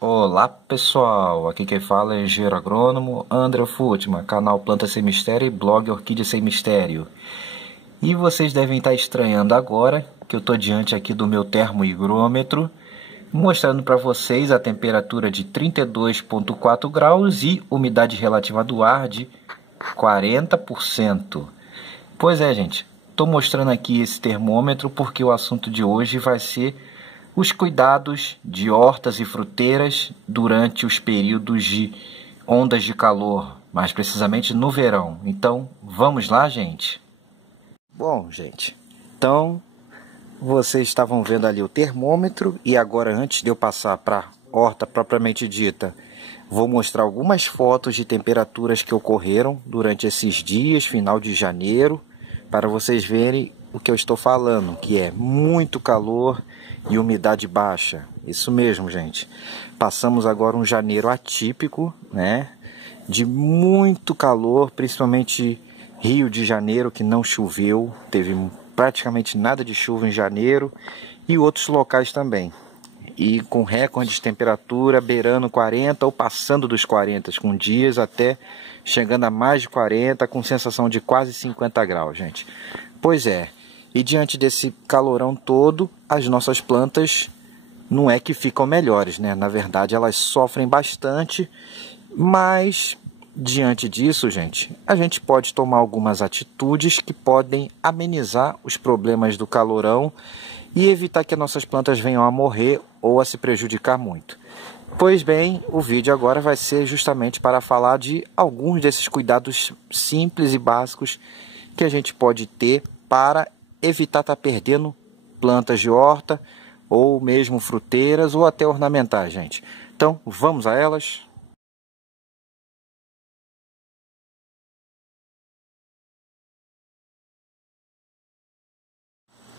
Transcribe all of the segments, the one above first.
Olá pessoal, aqui quem fala é engenheiro agrônomo André Futman, canal Planta Sem Mistério e blog Orquídea Sem Mistério. E vocês devem estar estranhando agora que eu estou diante aqui do meu termohigrômetro, mostrando para vocês a temperatura de 32,4 graus e umidade relativa do ar de 40%. Pois é, gente, estou mostrando aqui esse termômetro porque o assunto de hoje vai ser os cuidados de hortas e fruteiras durante os períodos de ondas de calor, mais precisamente no verão. Então, vamos lá, gente? Bom, gente, então vocês estavam vendo ali o termômetro e agora, antes de eu passar para a horta propriamente dita, vou mostrar algumas fotos de temperaturas que ocorreram durante esses dias, final de janeiro, para vocês verem o que eu estou falando, que é muito calor e umidade baixa. Isso mesmo, gente. Passamos agora um janeiro atípico, né? De muito calor, principalmente Rio de Janeiro, que não choveu, teve praticamente nada de chuva em janeiro, e outros locais também. E com recordes de temperatura beirando 40 ou passando dos 40, com dias até chegando a mais de 40, com sensação de quase 50 graus, gente. Pois é, e diante desse calorão todo, as nossas plantas não é que ficam melhores, né? Na verdade, elas sofrem bastante, mas diante disso, gente, a gente pode tomar algumas atitudes que podem amenizar os problemas do calorão e evitar que as nossas plantas venham a morrer ou a se prejudicar muito. Pois bem, o vídeo agora vai ser justamente para falar de alguns desses cuidados simples e básicos que a gente pode ter para evitar estar perdendo plantas de horta ou mesmo fruteiras ou até ornamentais, gente. Então, vamos a elas?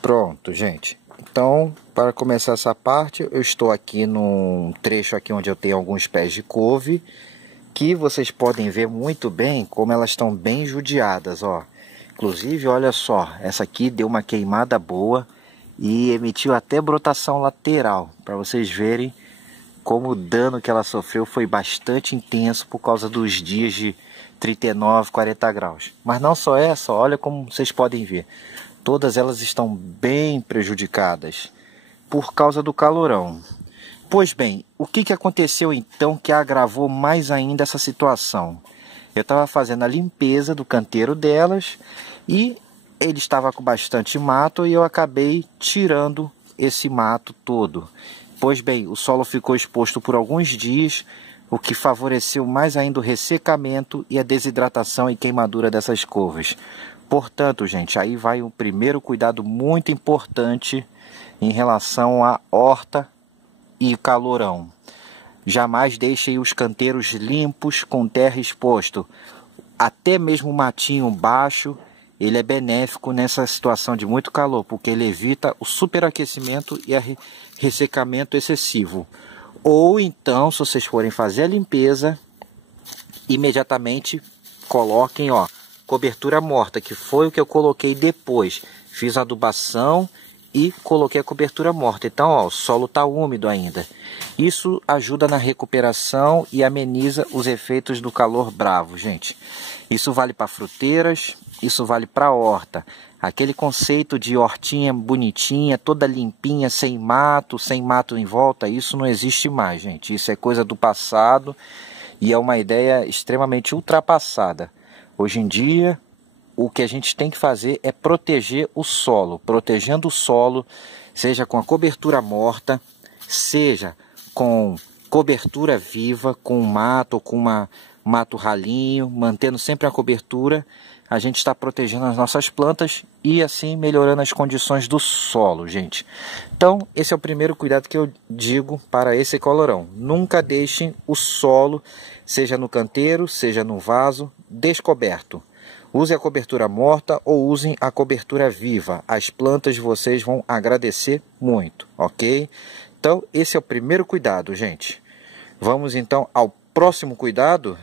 Pronto, gente. Então, para começar essa parte, eu estou aqui num trecho aqui onde eu tenho alguns pés de couve, que vocês podem ver muito bem como elas estão bem judiadas, ó. Inclusive, olha só, essa aqui deu uma queimada boa e emitiu até brotação lateral, para vocês verem como o dano que ela sofreu foi bastante intenso por causa dos dias de 39, 40 graus. Mas não só essa, olha como vocês podem ver. Todas elas estão bem prejudicadas por causa do calorão. Pois bem, o que aconteceu então que agravou mais ainda essa situação? Eu estava fazendo a limpeza do canteiro delas e ele estava com bastante mato e eu acabei tirando esse mato todo. Pois bem, o solo ficou exposto por alguns dias, o que favoreceu mais ainda o ressecamento e a desidratação e queimadura dessas couves. Portanto, gente, aí vai um primeiro cuidado muito importante em relação à horta e calorão. Jamais deixe os canteiros limpos com terra exposto. Até mesmo o matinho baixo, ele é benéfico nessa situação de muito calor, porque ele evita o superaquecimento e o ressecamento excessivo. Ou então, se vocês forem fazer a limpeza, imediatamente coloquem, ó, cobertura morta, que foi o que eu coloquei depois. Fiz a adubação e coloquei a cobertura morta. Então, ó, o solo está úmido ainda. Isso ajuda na recuperação e ameniza os efeitos do calor bravo, gente. Isso vale para fruteiras, isso vale para horta. Aquele conceito de hortinha bonitinha, toda limpinha, sem mato em volta, isso não existe mais, gente. Isso é coisa do passado e é uma ideia extremamente ultrapassada. Hoje em dia, o que a gente tem que fazer é proteger o solo. Protegendo o solo, seja com a cobertura morta, seja com cobertura viva, com mato ou com mato ralinho, mantendo sempre a cobertura, a gente está protegendo as nossas plantas e assim melhorando as condições do solo, gente. Então, esse é o primeiro cuidado que eu digo para esse colorão. Nunca deixem o solo, seja no canteiro, seja no vaso, descoberto. Use a cobertura morta ou usem a cobertura viva. As plantas de vocês vão agradecer muito, ok? Então, esse é o primeiro cuidado, gente. Vamos então ao próximo cuidado.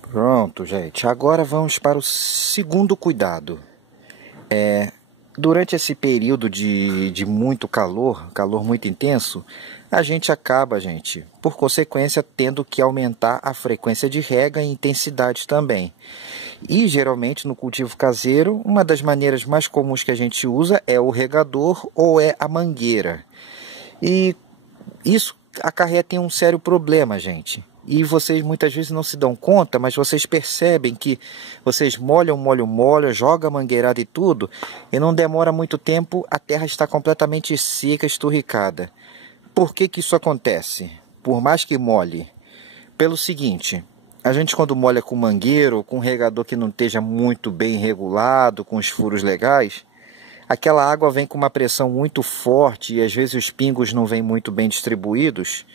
Pronto, gente. Agora vamos para o segundo cuidado. Durante esse período de muito calor muito intenso, a gente acaba, por consequência, tendo que aumentar a frequência de rega e intensidade também. E geralmente no cultivo caseiro, uma das maneiras mais comuns que a gente usa é o regador ou é a mangueira. E isso acarreta em um sério problema, gente. E vocês muitas vezes não se dão conta, mas vocês percebem que vocês molham, jogam a mangueirada e tudo, e não demora muito tempo, a terra está completamente seca, esturricada. Por que que isso acontece? Por mais que molhe. Pelo seguinte, a gente quando molha com mangueira ou com um regador que não esteja muito bem regulado, com os furos legais, aquela água vem com uma pressão muito forte e às vezes os pingos não vêm muito bem distribuídos.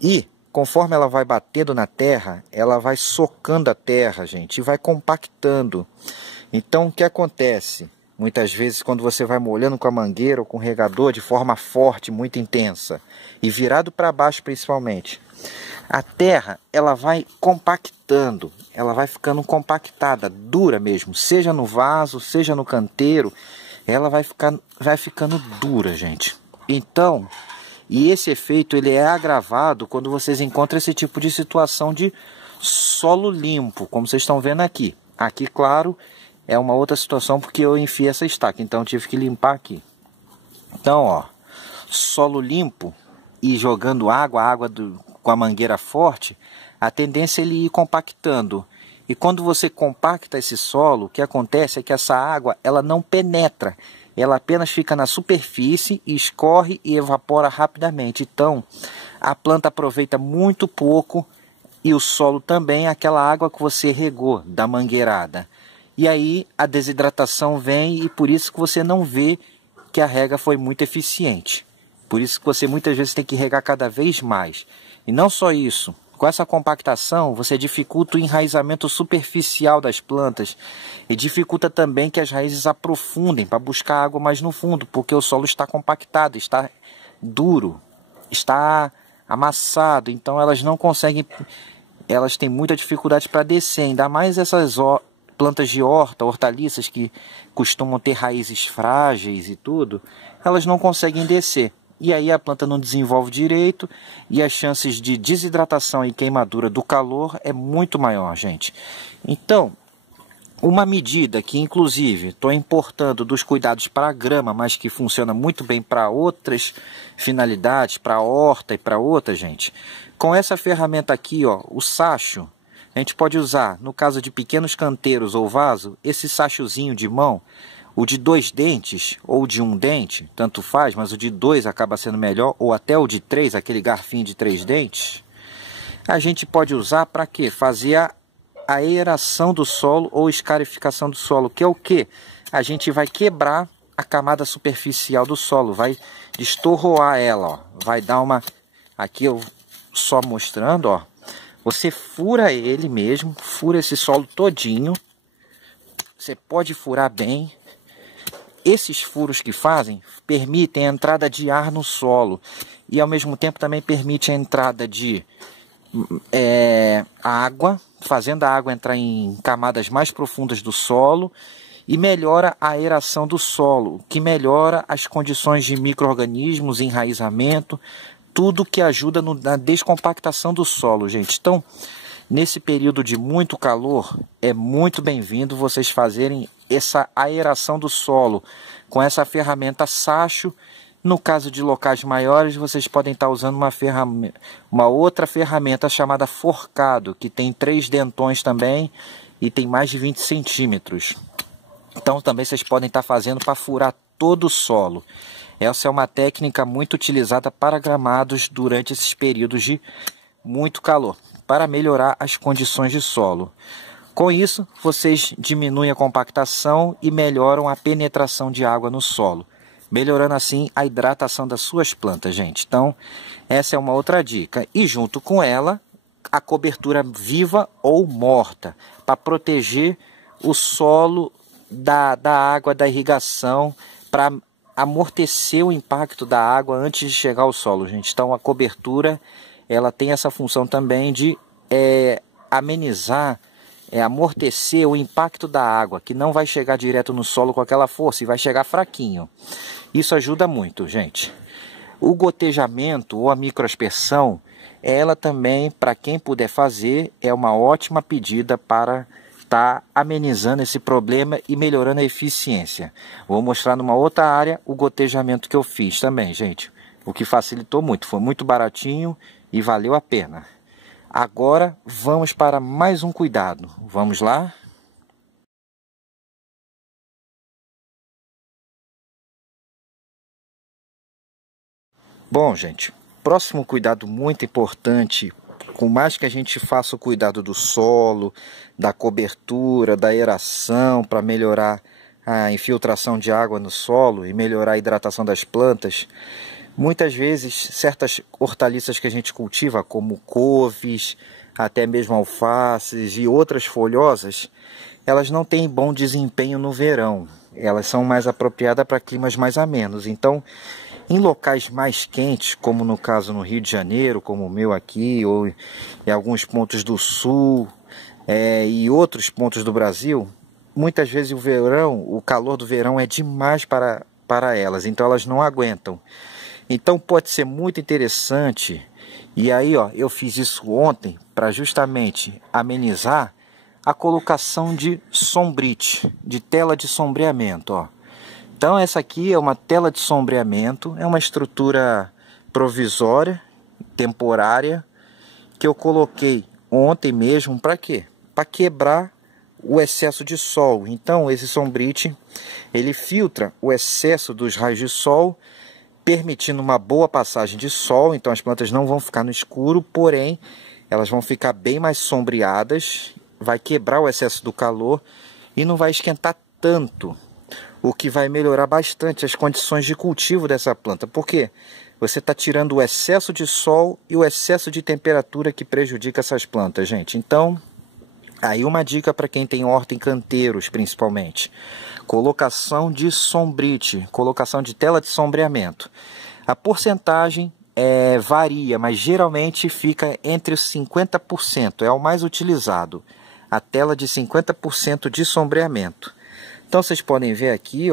E conforme ela vai batendo na terra, ela vai socando a terra, gente, e vai compactando. Então, o que acontece? Muitas vezes, quando você vai molhando com a mangueira ou com o regador de forma forte, muito intensa, e virado para baixo principalmente, a terra ela vai compactando, ela vai ficando compactada, dura mesmo, seja no vaso, seja no canteiro, ela vai ficando dura, gente. Então, e esse efeito ele é agravado quando vocês encontram esse tipo de situação de solo limpo, como vocês estão vendo aqui. Aqui, claro, é uma outra situação porque eu enfiei essa estaca, então eu tive que limpar aqui. Então, ó, solo limpo e jogando água com a mangueira forte, a tendência é ele ir compactando. E quando você compacta esse solo, o que acontece é que essa água ela não penetra. Ela apenas fica na superfície, escorre e evapora rapidamente. Então, a planta aproveita muito pouco e o solo também, aquela água que você regou da mangueirada. E aí a desidratação vem e por isso que você não vê que a rega foi muito eficiente. Por isso que você muitas vezes tem que regar cada vez mais. E não só isso. Com essa compactação, você dificulta o enraizamento superficial das plantas e dificulta também que as raízes aprofundem para buscar água mais no fundo, porque o solo está compactado, está duro, está amassado, então elas não conseguem, elas têm muita dificuldade para descer, ainda mais essas plantas de hortaliças que costumam ter raízes frágeis e tudo, elas não conseguem descer. E aí a planta não desenvolve direito e as chances de desidratação e queimadura do calor é muito maior, gente. Então, uma medida que inclusive estou importando dos cuidados para a grama, mas que funciona muito bem para outras finalidades, para a horta e para outra, gente. Com essa ferramenta aqui, ó, o sacho, a gente pode usar, no caso de pequenos canteiros ou vaso, esse sachozinho de mão, o de 2 dentes ou de 1 dente, tanto faz, mas o de 2 acaba sendo melhor, ou até o de 3, aquele garfinho de 3 dentes. A gente pode usar para quê? Fazer a aeração do solo ou escarificação do solo, que é o que? A gente vai quebrar a camada superficial do solo, vai destorroar ela, ó. Vai dar uma... Aqui eu só mostrando, ó. Você fura ele mesmo, fura esse solo todinho. Você pode furar bem. Esses furos que fazem permitem a entrada de ar no solo e ao mesmo tempo também permite a entrada de água, fazendo a água entrar em camadas mais profundas do solo e melhora a aeração do solo, que melhora as condições de micro-organismos, enraizamento, tudo que ajuda na descompactação do solo, gente. Então, nesse período de muito calor, é muito bem-vindo vocês fazerem essa aeração do solo com essa ferramenta sacho. No caso de locais maiores, vocês podem estar usando uma outra ferramenta chamada forcado, que tem 3 dentões também e tem mais de 20 centímetros. Então também vocês podem estar fazendo para furar todo o solo. Essa é uma técnica muito utilizada para gramados durante esses períodos de muito calor, para melhorar as condições de solo. Com isso, vocês diminuem a compactação e melhoram a penetração de água no solo, melhorando assim a hidratação das suas plantas, gente. Então, essa é uma outra dica. E junto com ela, a cobertura viva ou morta, para proteger o solo da água, da irrigação, para amortecer o impacto da água antes de chegar ao solo, gente. Então, a cobertura ela tem essa função também de amenizar amortecer o impacto da água, que não vai chegar direto no solo com aquela força e vai chegar fraquinho. Isso ajuda muito, gente. O gotejamento ou a microaspersão, ela também, para quem puder fazer, é uma ótima pedida para estar amenizando esse problema e melhorando a eficiência. Vou mostrar numa outra área o gotejamento que eu fiz também, gente. O que facilitou muito, foi muito baratinho e valeu a pena. Agora vamos para mais um cuidado. Vamos lá? Bom, gente, próximo cuidado muito importante, por mais que a gente faça o cuidado do solo, da cobertura, da aeração, para melhorar a infiltração de água no solo e melhorar a hidratação das plantas, muitas vezes certas hortaliças que a gente cultiva, como couves, até mesmo alfaces e outras folhosas, elas não têm bom desempenho no verão. Elas são mais apropriadas para climas mais amenos. Então, em locais mais quentes, como no caso no Rio de Janeiro, como o meu aqui, ou em alguns pontos do sul e outros pontos do Brasil, muitas vezes o calor do verão é demais para elas, então elas não aguentam. Então pode ser muito interessante, e aí eu fiz isso ontem para justamente amenizar a colocação de sombrite, de tela de sombreamento, Então essa aqui é uma tela de sombreamento, é uma estrutura provisória, temporária, que eu coloquei ontem mesmo, para quê? Para quebrar o excesso de sol. Então esse sombrite, ele filtra o excesso dos raios de sol, permitindo uma boa passagem de sol, então as plantas não vão ficar no escuro, porém elas vão ficar bem mais sombreadas, vai quebrar o excesso do calor e não vai esquentar tanto, o que vai melhorar bastante as condições de cultivo dessa planta, porque você está tirando o excesso de sol e o excesso de temperatura que prejudica essas plantas, gente. Então, aí uma dica para quem tem horta em canteiros, principalmente. Colocação de sombrite, colocação de tela de sombreamento. A porcentagem varia, mas geralmente fica entre os 50%, é o mais utilizado. A tela de 50% de sombreamento. Então vocês podem ver aqui,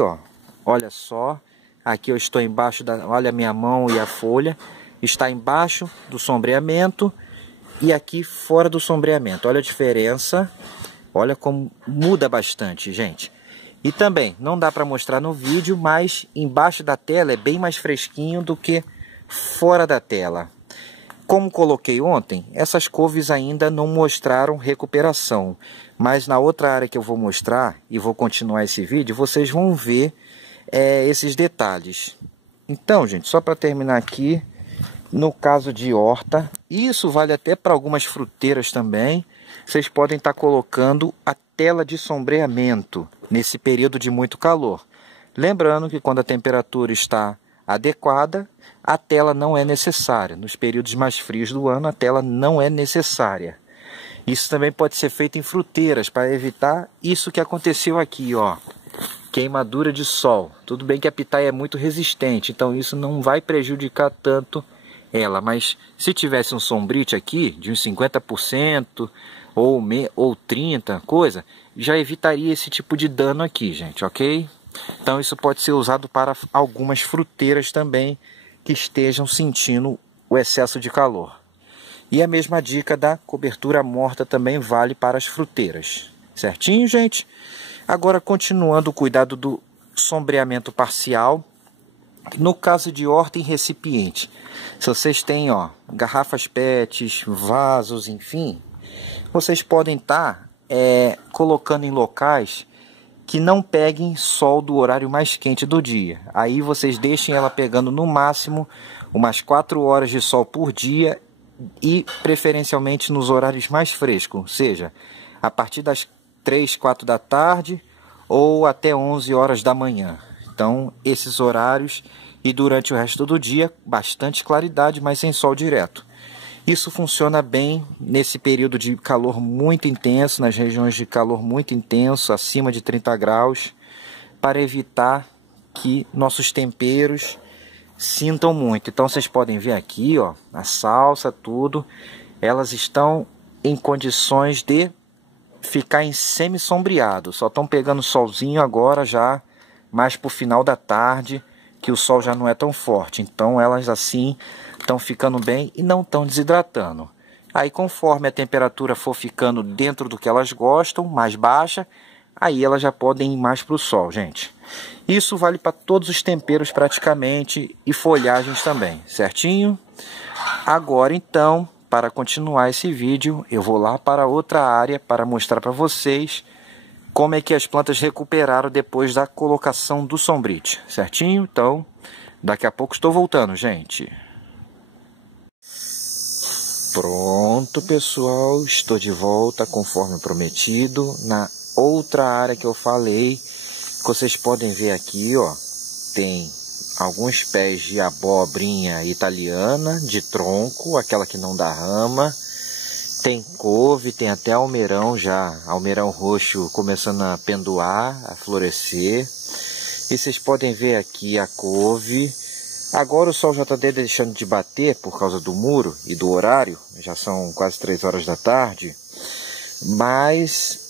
olha só, aqui eu estou embaixo olha a minha mão e a folha, está embaixo do sombreamento e aqui fora do sombreamento. Olha a diferença, olha como muda bastante, gente. E também, não dá para mostrar no vídeo, mas embaixo da tela é bem mais fresquinho do que fora da tela. Como coloquei ontem, essas couves ainda não mostraram recuperação, mas na outra área que eu vou mostrar e vou continuar esse vídeo, vocês vão ver esses detalhes. Então, gente, só para terminar aqui, no caso de horta, isso vale até para algumas fruteiras também, vocês podem estar colocando a tela de sombreamento nesse período de muito calor. Lembrando que quando a temperatura está adequada, a tela não é necessária. Nos períodos mais frios do ano, a tela não é necessária. Isso também pode ser feito em fruteiras, para evitar isso que aconteceu aqui, queimadura de sol. Tudo bem que a pitaia é muito resistente, então isso não vai prejudicar tanto ela. Mas se tivesse um sombrite aqui, de uns 50% ou 30%, já evitaria esse tipo de dano aqui, gente, ok? Então isso pode ser usado para algumas fruteiras também que estejam sentindo o excesso de calor. E a mesma dica da cobertura morta também vale para as fruteiras. Certinho, gente? Agora, continuando o cuidado do sombreamento parcial. No caso de horta em recipiente, se vocês têm garrafas PETs, vasos, enfim, vocês podem estar colocando em locais que não peguem sol do horário mais quente do dia. Aí vocês deixem ela pegando no máximo umas 4 horas de sol por dia e preferencialmente nos horários mais frescos, ou seja, a partir das 3, 4 da tarde ou até 11 horas da manhã. Então, esses horários e durante o resto do dia, bastante claridade, mas sem sol direto. Isso funciona bem nesse período de calor muito intenso, nas regiões de calor muito intenso, acima de 30 graus, para evitar que nossos temperos sintam muito. Então vocês podem ver aqui, a salsa, tudo, elas estão em condições de ficar em semi-sombreado. Só estão pegando solzinho agora já, mais pro final da tarde, que o sol já não é tão forte. Então elas assim estão ficando bem e não estão desidratando. Aí conforme a temperatura for ficando dentro do que elas gostam, mais baixa, aí elas já podem ir mais para o sol, gente. Isso vale para todos os temperos praticamente e folhagens também, certinho? Agora então, para continuar esse vídeo, eu vou lá para outra área para mostrar para vocês como é que as plantas recuperaram depois da colocação do Sombrite, certinho? Então, daqui a pouco estou voltando, gente. Pronto, pessoal, estou de volta conforme prometido na outra área que eu falei, que vocês podem ver aqui, ó, tem alguns pés de abobrinha italiana de tronco, aquela que não dá rama, tem couve, tem até almeirão já, almeirão roxo começando a pendoar, a florescer, e vocês podem ver aqui a couve. Agora o sol já está deixando de bater por causa do muro e do horário, já são quase 3 horas da tarde, mas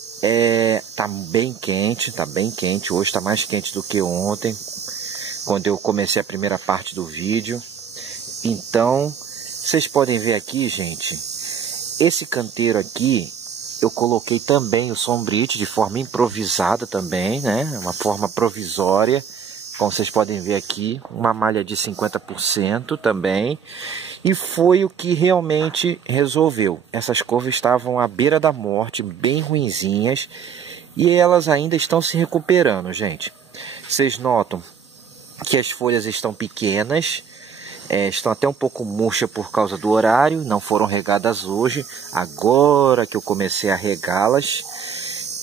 tá bem quente, hoje está mais quente do que ontem, quando eu comecei a primeira parte do vídeo. Então, vocês podem ver aqui, gente, esse canteiro aqui, eu coloquei também o Sombrite de forma improvisada também, né, uma forma provisória. Como vocês podem ver aqui, uma malha de 50% também. E foi o que realmente resolveu. Essas couves estavam à beira da morte, bem ruinzinhas. E elas ainda estão se recuperando, gente. Vocês notam que as folhas estão pequenas. Estão até um pouco murchas por causa do horário. Não foram regadas hoje. Agora que eu comecei a regá-las.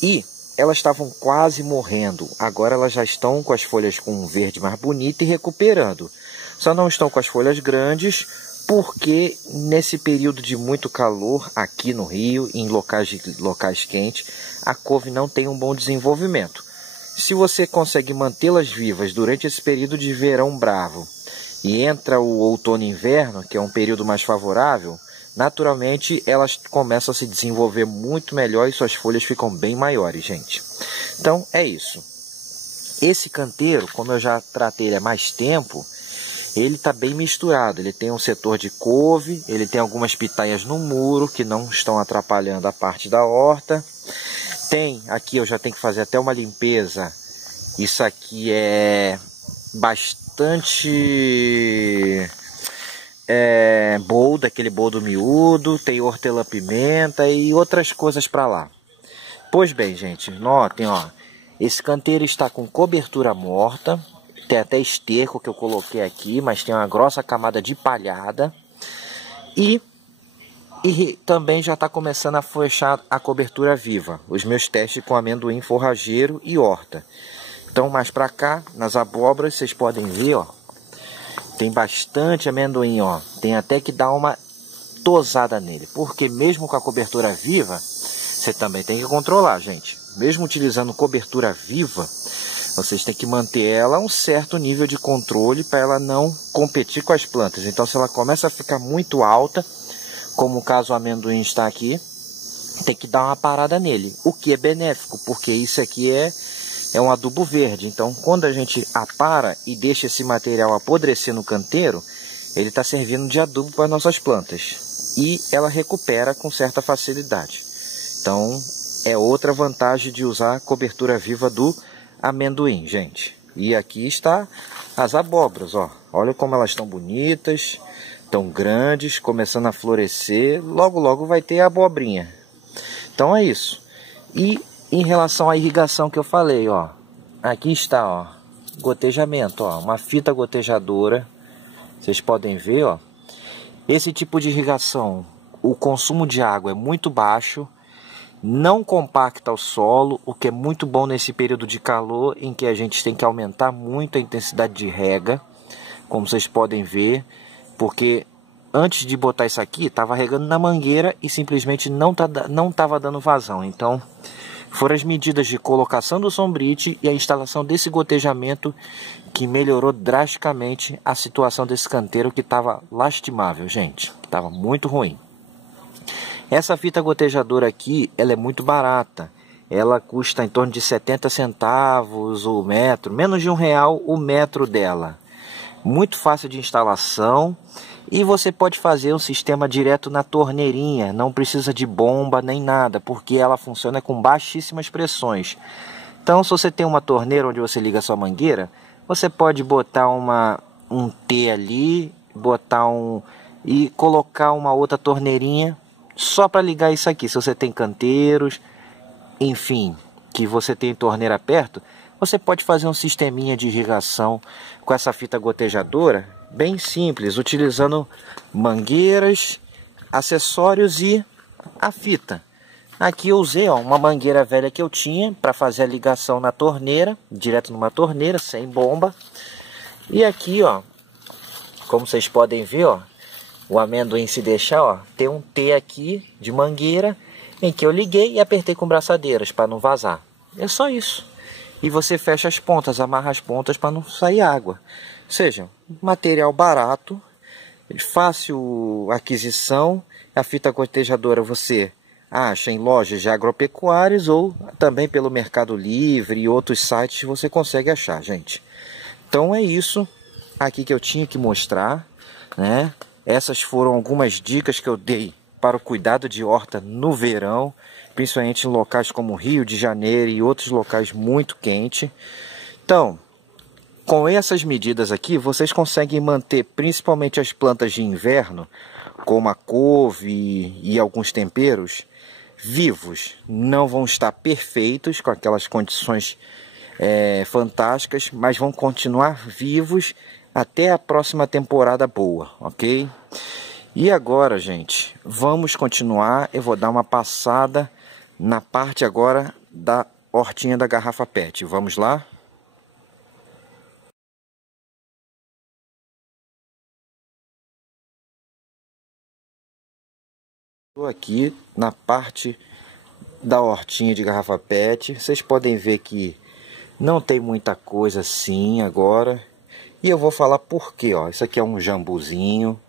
E elas estavam quase morrendo, agora elas já estão com as folhas com um verde mais bonito e recuperando. Só não estão com as folhas grandes, porque nesse período de muito calor, aqui no Rio, em locais quentes, a couve não tem um bom desenvolvimento. Se você consegue mantê-las vivas durante esse período de verão bravo, e entra o outono e inverno, que é um período mais favorável, naturalmente elas começam a se desenvolver muito melhor e suas folhas ficam bem maiores, gente. Então é isso. Esse canteiro, como eu já tratei ele há mais tempo, ele está bem misturado. Ele tem um setor de couve, ele tem algumas pitaias no muro que não estão atrapalhando a parte da horta. Tem, aqui eu já tenho que fazer até uma limpeza. Isso aqui é bastante boldo, aquele boldo miúdo, tem hortelã-pimenta e outras coisas para lá. Pois bem, gente, notem, ó, esse canteiro está com cobertura morta, tem até esterco que eu coloquei aqui, mas tem uma grossa camada de palhada e também já está começando a fechar a cobertura viva, os meus testes com amendoim forrageiro e horta. Então mais para cá, nas abóboras, vocês podem ver, ó, tem bastante amendoim, ó. Tem até que dar uma tosada nele. Porque mesmo com a cobertura viva, você também tem que controlar, gente. Mesmo utilizando cobertura viva, vocês têm que manter ela a um certo nível de controle para ela não competir com as plantas. Então, se ela começa a ficar muito alta, como o caso o amendoim está aqui, tem que dar uma parada nele. O que é benéfico, porque isso aqui é um adubo verde. Então, quando a gente apara e deixa esse material apodrecer no canteiro, ele está servindo de adubo para nossas plantas. E ela recupera com certa facilidade. Então, é outra vantagem de usar a cobertura viva do amendoim, gente. E aqui está as abóboras, ó. Olha como elas estão bonitas, estão grandes, começando a florescer. Logo, logo vai ter a abobrinha. Então, é isso. E em relação à irrigação que eu falei, ó, aqui está, ó, gotejamento, ó, uma fita gotejadora, vocês podem ver, ó, esse tipo de irrigação, o consumo de água é muito baixo, não compacta o solo, o que é muito bom nesse período de calor, em que a gente tem que aumentar muito a intensidade de rega, como vocês podem ver, porque antes de botar isso aqui, estava regando na mangueira e simplesmente não estava dando vazão, então foram as medidas de colocação do Sombrite e a instalação desse gotejamento que melhorou drasticamente a situação desse canteiro que estava lastimável, gente. Estava muito ruim. Essa fita gotejadora aqui, ela é muito barata. Ela custa em torno de 70 centavos o metro, menos de R$1 o metro dela. Muito fácil de instalação e você pode fazer um sistema direto na torneirinha, não precisa de bomba nem nada, porque ela funciona com baixíssimas pressões. Então, se você tem uma torneira onde você liga a sua mangueira, você pode botar um T ali, e colocar uma outra torneirinha só para ligar isso aqui. Se você tem canteiros, enfim, que você tem torneira perto, você pode fazer um sisteminha de irrigação com essa fita gotejadora, bem simples, utilizando mangueiras, acessórios e a fita. Aqui eu usei uma mangueira velha que eu tinha para fazer a ligação na torneira, direto numa torneira, sem bomba. E aqui, ó, como vocês podem ver, ó, o amendoim se deixar, ó, tem um T aqui de mangueira em que eu liguei e apertei com braçadeiras para não vazar. É só isso. E você fecha as pontas, amarra as pontas para não sair água. Ou seja, material barato, fácil aquisição. A fita gotejadora você acha em lojas de agropecuários ou também pelo Mercado Livre e outros sites você consegue achar, gente. Então é isso aqui que eu tinha que mostrar, né? Essas foram algumas dicas que eu dei para o cuidado de horta no verão, principalmente em locais como Rio de Janeiro e outros locais muito quentes. Então, com essas medidas aqui, vocês conseguem manter principalmente as plantas de inverno, como a couve e alguns temperos, vivos. Não vão estar perfeitos com aquelas condições fantásticas, mas vão continuar vivos até a próxima temporada boa, ok? E agora, gente, vamos continuar. Eu vou dar uma passada na parte agora da hortinha da garrafa PET. Vamos lá? Estou aqui na parte da hortinha de garrafa PET. Vocês podem ver que não tem muita coisa assim agora. E eu vou falar por quê, ó. Isso aqui é um jambuzinho.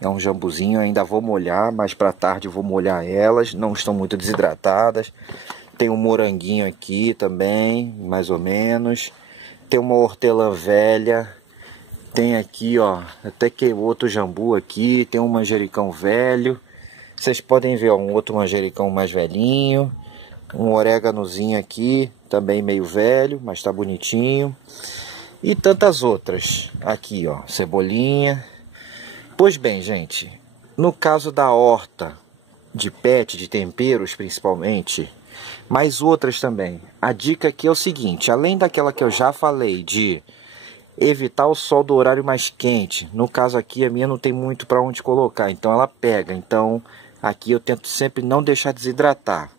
É um jambuzinho, ainda vou molhar, mais para tarde eu vou molhar elas, não estão muito desidratadas. Tem um moranguinho aqui também, mais ou menos. Tem uma hortelã velha. Tem aqui, ó, até que outro jambu aqui, tem um manjericão velho. Vocês podem ver, ó, um outro manjericão mais velhinho. Um oréganozinho aqui, também meio velho, mas tá bonitinho. E tantas outras. Aqui, ó, cebolinha. Pois bem, gente, no caso da horta de PET, de temperos principalmente, mas outras também, a dica aqui é o seguinte: além daquela que eu já falei de evitar o sol do horário mais quente, no caso aqui a minha não tem muito para onde colocar, então ela pega, então aqui eu tento sempre não deixar desidratar.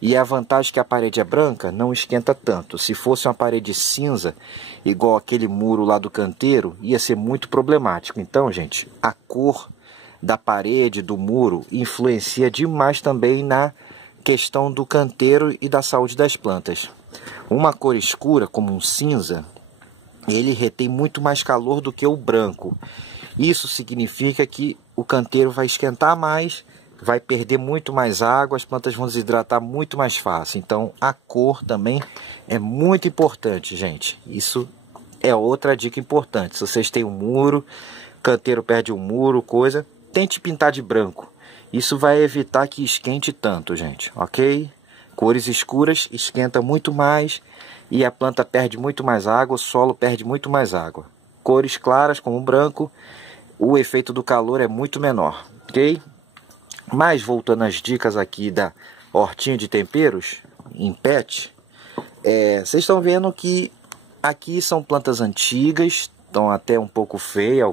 E a vantagem é que a parede é branca, não esquenta tanto. Se fosse uma parede cinza, igual aquele muro lá do canteiro, ia ser muito problemático. Então, gente, a cor da parede, do muro, influencia demais também na questão do canteiro e da saúde das plantas. Uma cor escura, como um cinza, ele retém muito mais calor do que o branco. Isso significa que o canteiro vai esquentar mais, vai perder muito mais água, as plantas vão desidratar muito mais fácil. Então a cor também é muito importante, gente. Isso é outra dica importante. Se vocês têm um muro, canteiro perde um muro, coisa, tente pintar de branco. Isso vai evitar que esquente tanto, gente, ok? Cores escuras esquenta muito mais e a planta perde muito mais água, o solo perde muito mais água. Cores claras, como o branco, o efeito do calor é muito menor, ok? Mas voltando às dicas aqui da hortinha de temperos em PET, vocês estão vendo que aqui são plantas antigas, estão até um pouco feias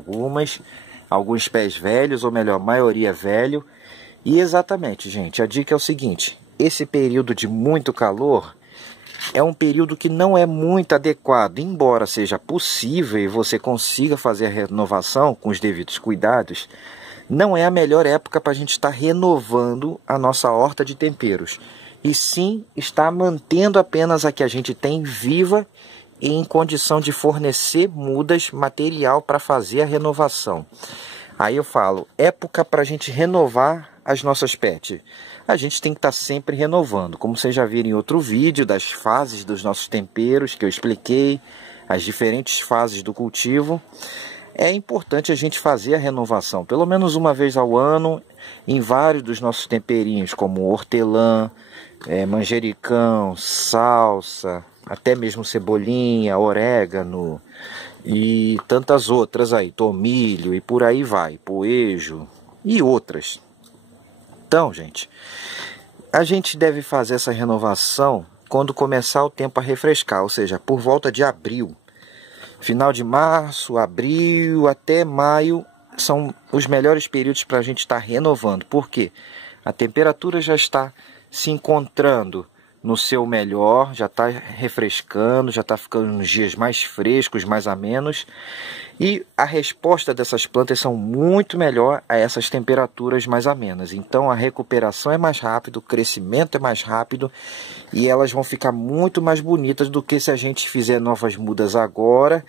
alguns pés velhos, ou melhor, a maioria velho. E exatamente, gente, a dica é o seguinte: esse período de muito calor é um período que não é muito adequado, embora seja possível e você consiga fazer a renovação com os devidos cuidados. Não é a melhor época para a gente estar renovando a nossa horta de temperos. E sim, está mantendo apenas a que a gente tem viva e em condição de fornecer mudas, material para fazer a renovação. Aí eu falo, época para a gente renovar as nossas pets? A gente tem que estar sempre renovando, como vocês já viram em outro vídeo, das fases dos nossos temperos, que eu expliquei, as diferentes fases do cultivo. É importante a gente fazer a renovação, pelo menos uma vez ao ano, em vários dos nossos temperinhos, como hortelã, manjericão, salsa, até mesmo cebolinha, orégano e tantas outras aí, tomilho e por aí vai, poejo e outras. Então, gente, a gente deve fazer essa renovação quando começar o tempo a refrescar, ou seja, por volta de abril. Final de março, abril até maio são os melhores períodos para a gente estar renovando. Por quê? A temperatura já está se encontrando no seu melhor, já está refrescando, já está ficando nos dias mais frescos, mais amenos. E a resposta dessas plantas são muito melhor a essas temperaturas mais amenas. Então a recuperação é mais rápida, o crescimento é mais rápido e elas vão ficar muito mais bonitas do que se a gente fizer novas mudas agora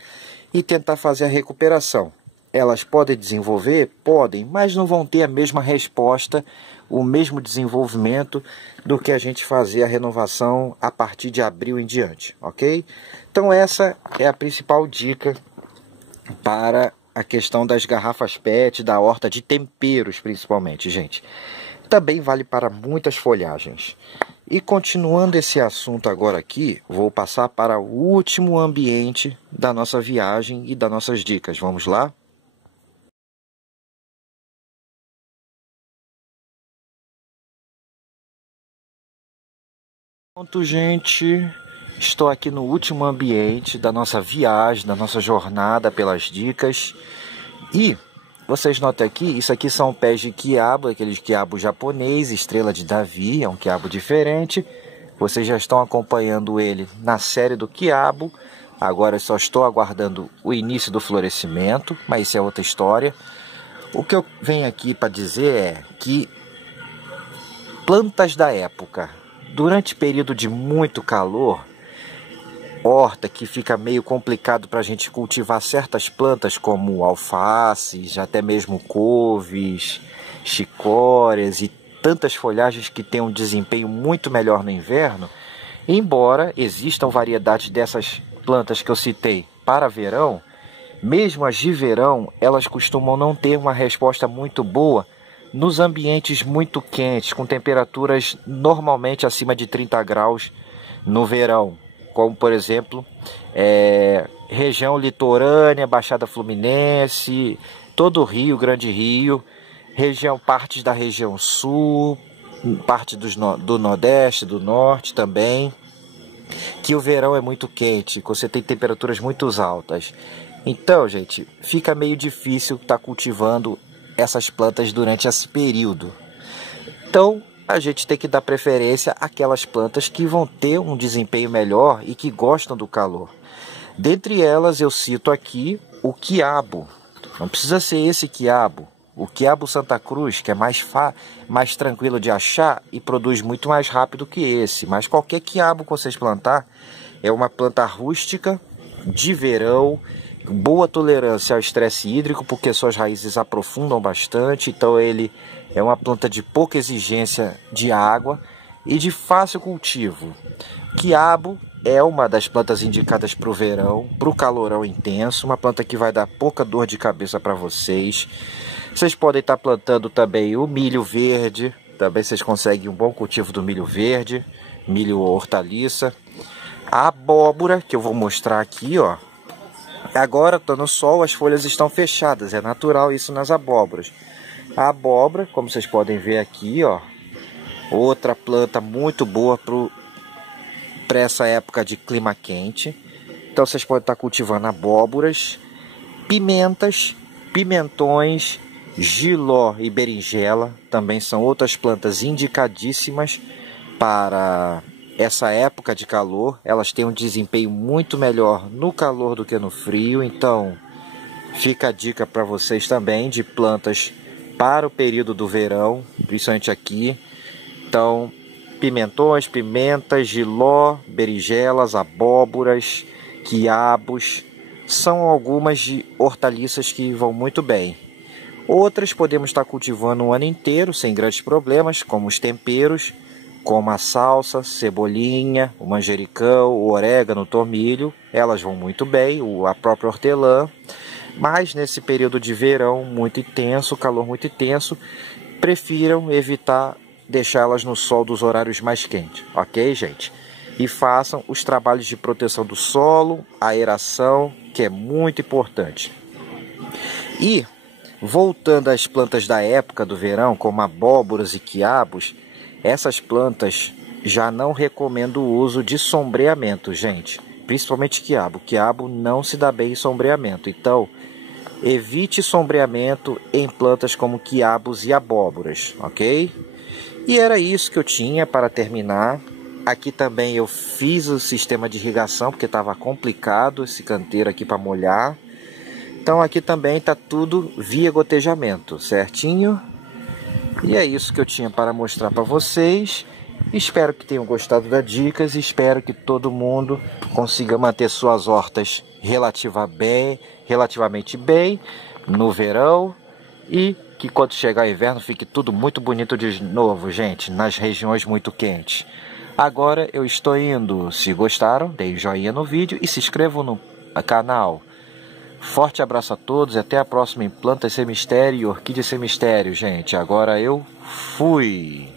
e tentar fazer a recuperação. Elas podem desenvolver? Podem, mas não vão ter a mesma resposta, o mesmo desenvolvimento do que a gente fazer a renovação a partir de abril em diante, ok? Então essa é a principal dica para a questão das garrafas PET, da horta de temperos principalmente, gente. Também vale para muitas folhagens. E continuando esse assunto agora aqui, vou passar para o último ambiente da nossa viagem e das nossas dicas. Vamos lá? Pronto, gente. Estou aqui no último ambiente da nossa viagem, da nossa jornada pelas dicas. E vocês notam aqui, isso aqui são pés de quiabo, aqueles quiabo japonês, estrela de Davi, é um quiabo diferente. Vocês já estão acompanhando ele na série do quiabo. Agora eu só estou aguardando o início do florescimento, mas isso é outra história. O que eu venho aqui para dizer é que plantas da época, durante período de muito calor, horta que fica meio complicado para a gente cultivar certas plantas como alfaces, até mesmo couves, chicórias e tantas folhagens que têm um desempenho muito melhor no inverno, embora existam variedades dessas plantas que eu citei para verão, mesmo as de verão, elas costumam não ter uma resposta muito boa nos ambientes muito quentes, com temperaturas normalmente acima de 30 graus no verão, como por exemplo, região litorânea, Baixada Fluminense, todo o Rio, Grande Rio, partes da região sul, parte do Nordeste, do Norte também, que o verão é muito quente, que você tem temperaturas muito altas. Então, gente, fica meio difícil estar cultivando essas plantas durante esse período. Então, a gente tem que dar preferência àquelas plantas que vão ter um desempenho melhor e que gostam do calor. Dentre elas, eu cito aqui o quiabo. Não precisa ser esse quiabo. O quiabo Santa Cruz, que é mais tranquilo de achar e produz muito mais rápido que esse. Mas qualquer quiabo que vocês plantar é uma planta rústica, de verão, boa tolerância ao estresse hídrico, porque suas raízes aprofundam bastante. Então ele é uma planta de pouca exigência de água e de fácil cultivo. Quiabo é uma das plantas indicadas para o verão, para o calorão intenso. Uma planta que vai dar pouca dor de cabeça para vocês. Vocês podem estar plantando também o milho verde. Também vocês conseguem um bom cultivo do milho verde, milho hortaliça. A abóbora, que eu vou mostrar aqui, ó. Agora, está no sol, as folhas estão fechadas. É natural isso nas abóboras. A abóbora, como vocês podem ver aqui, ó, outra planta muito boa para essa época de clima quente. Então vocês podem estar cultivando abóboras, pimentas, pimentões, jiló e berinjela. Também são outras plantas indicadíssimas para essa época de calor. Elas têm um desempenho muito melhor no calor do que no frio. Então fica a dica para vocês também de plantas para o período do verão, principalmente aqui. Então, pimentões, pimentas, jiló, berinjelas, abóboras, quiabos, são algumas de hortaliças que vão muito bem. Outras podemos estar cultivando o ano inteiro sem grandes problemas, como os temperos, como a salsa, cebolinha, o manjericão, o orégano, o tomilho. Elas vão muito bem, a própria hortelã. Mas nesse período de verão muito intenso, calor muito intenso, prefiram evitar deixá-las no sol dos horários mais quentes, ok, gente? E façam os trabalhos de proteção do solo, aeração, que é muito importante. E, voltando às plantas da época do verão, como abóboras e quiabos, essas plantas já não recomendo o uso de sombreamento, gente. Principalmente quiabo. Quiabo não se dá bem em sombreamento. Então, evite sombreamento em plantas como quiabos e abóboras, ok? E era isso que eu tinha para terminar. Aqui também eu fiz o sistema de irrigação, porque estava complicado esse canteiro aqui para molhar. Então aqui também está tudo via gotejamento, certinho? E é isso que eu tinha para mostrar para vocês. Espero que tenham gostado das dicas e espero que todo mundo consiga manter suas hortas relativamente bem no verão e que quando chegar o inverno fique tudo muito bonito de novo, gente, nas regiões muito quentes. Agora eu estou indo. Se gostaram, deem joinha no vídeo e se inscrevam no canal. Forte abraço a todos e até a próxima em Plantas Sem Mistério e Orquídeas Sem Mistério, gente. Agora eu fui!